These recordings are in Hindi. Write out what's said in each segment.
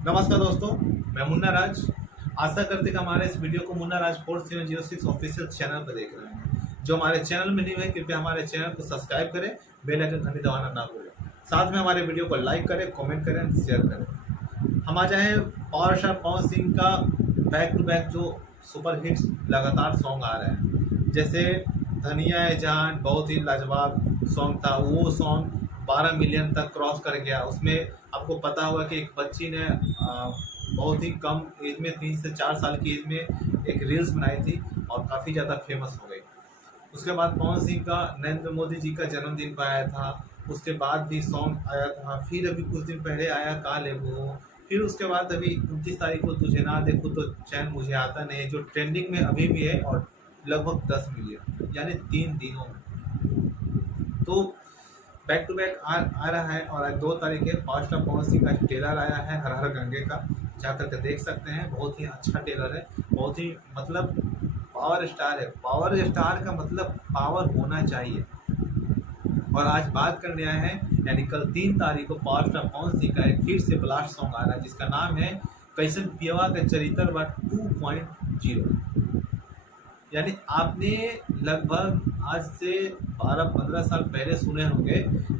नमस्कार दोस्तों, मैं मुन्ना राज। आशा करते कि हमारे इस वीडियो को मुन्ना राज 4706 ऑफिशियल चैनल पर देख रहे हैं। जो हमारे चैनल में न्यू है, कृपया हमारे चैनल को सब्सक्राइब करें, बेल आइकन घंटी दबाना ना भूलें। साथ में हमारे वीडियो को लाइक करें, कमेंट करें, शेयर करें। हम आ जाए पावर स्टार पवन सिंह का बैक टू बैक जो सुपर हिट्स लगातार सॉन्ग आ रहे हैं। जैसे धनिया है जान, बहुत ही लाजवाब सॉन्ग था। वो सॉन्ग 12 मिलियन तक क्रॉस कर गया। उसमें आपको पता होगा कि एक बच्ची ने बहुत ही कम एज में 3 से 4 साल की एज में एक रील्स बनाई थी और काफ़ी ज़्यादा फेमस हो गई। उसके बाद पवन सिंह का नरेंद्र मोदी जी का जन्मदिन पर आया था। उसके बाद भी सॉन्ग आया था। फिर अभी कुछ दिन पहले आया का लेबू। फिर उसके बाद अभी 29 तारीख को तुझे ना देखूं तो चैन मुझे आता नहीं, जो ट्रेंडिंग में अभी भी है और लगभग 10 मिलियन, यानी 3 दिनों में। तो बैक टू बैक आ रहा है। और आज 2 तारीख है, पावर स्टार पवन सिंह का ट्रेलर आया है हर हर गंगे का। जाकर के देख सकते हैं, बहुत ही अच्छा ट्रेलर है। बहुत ही मतलब पावर स्टार है। पावर स्टार का मतलब पावर होना चाहिए। और आज बात करने आए हैं, यानी कल 3 तारीख को पावर स्टार पवन सिंह का एक फिर से ब्लास्ट सॉन्ग आ रहा है, जिसका नाम है कैसन पियवा के चरित्र बा 2.0। यानी आपने लगभग आज से 12-15 साल पहले सुने होंगे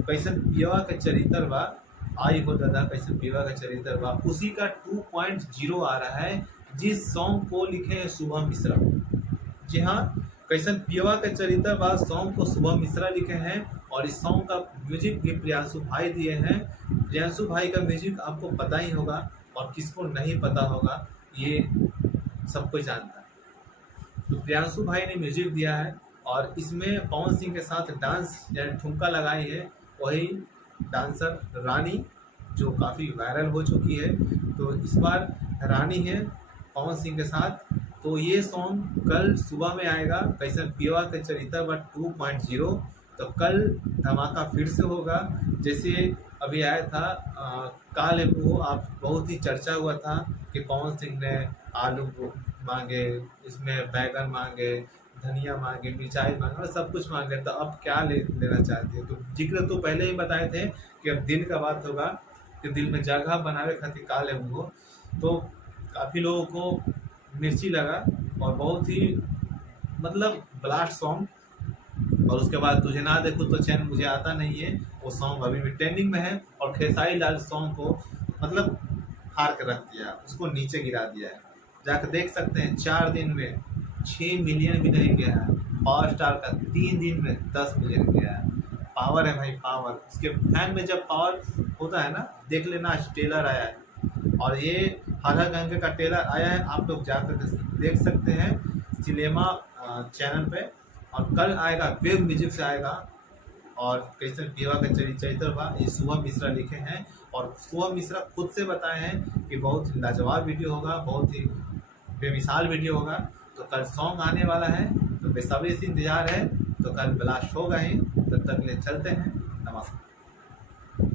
कैसन पियवा के चरित्र बा, आई हो दादा कैसन पियवा का चरित्र बा। उसी का 2.0 आ रहा है, जिस सॉन्ग को लिखे हैं शुभम मिश्रा। जी हाँ, कैसन पियवा के चरित्र बा सॉन्ग को शुभम मिश्रा लिखे हैं। और इस सॉन्ग का म्यूजिक भी प्रियांशु भाई दिए हैं। प्रियांशु भाई का म्यूजिक आपको पता ही होगा, और किसको नहीं पता होगा ये सब कोई जानता है। तो प्रियांशु भाई ने म्यूजिक दिया है और इसमें पवन सिंह के साथ डांस यानी ठुमका लगाई है वही डांसर रानी, जो काफ़ी वायरल हो चुकी है। तो इस बार रानी है पवन सिंह के साथ। तो ये सॉन्ग कल सुबह में आएगा, कैसन पियवा के चरित्र बट 2.0। तो कल धमाका फिर से होगा। जैसे अभी आया था काल वो आप बहुत ही चर्चा हुआ था कि पवन सिंह ने आलू मांगे, इसमें बैगन मांगे, धनिया मांगे, मिर्चाई मांगे, सब कुछ मांगे। तो अब क्या लेना चाहते हैं? तो जिक्र तो पहले ही बताए थे कि अब दिल का बात होगा कि दिल में जगह बनावे खातिर का लेबू हो। तो काफ़ी लोगों को मिर्ची लगा और बहुत ही मतलब ब्लास्ट सॉन्ग। और उसके बाद तुझे ना देखूं तो चैन मुझे आता नहीं है, वो सॉन्ग अभी भी ट्रेंडिंग में है। और खेसारी लाल सॉन्ग को मतलब हार कर रख दिया, उसको नीचे गिरा दिया है। जाकर देख सकते हैं 4 दिन में 6 मिलियन भी नहीं गया है। पावर स्टार का 3 दिन में 10 मिलियन गया है। पावर है भाई, पावर। उसके फैन में जब पावर होता है ना, देख लेना। आज ट्रेलर आया है और ये हर हर गंगे का ट्रेलर आया है, आप लोग जाकर देख सकते हैं सिनेमा चैनल पे। और कल आएगा वेब म्यूजिक से आएगा। और कैसन पियवा का चरित्र बा ये शुभम मिश्रा लिखे हैं। और शुभम मिश्रा खुद से बताए हैं कि बहुत ही लाजवाब वीडियो होगा, बहुत ही बेमिसाल वीडियो होगा। तो कल सॉन्ग आने वाला है, तो बेसब्री से इंतजार है। तो कल ब्लास्ट होगा ही। तब तक ले चलते हैं। नमस्कार।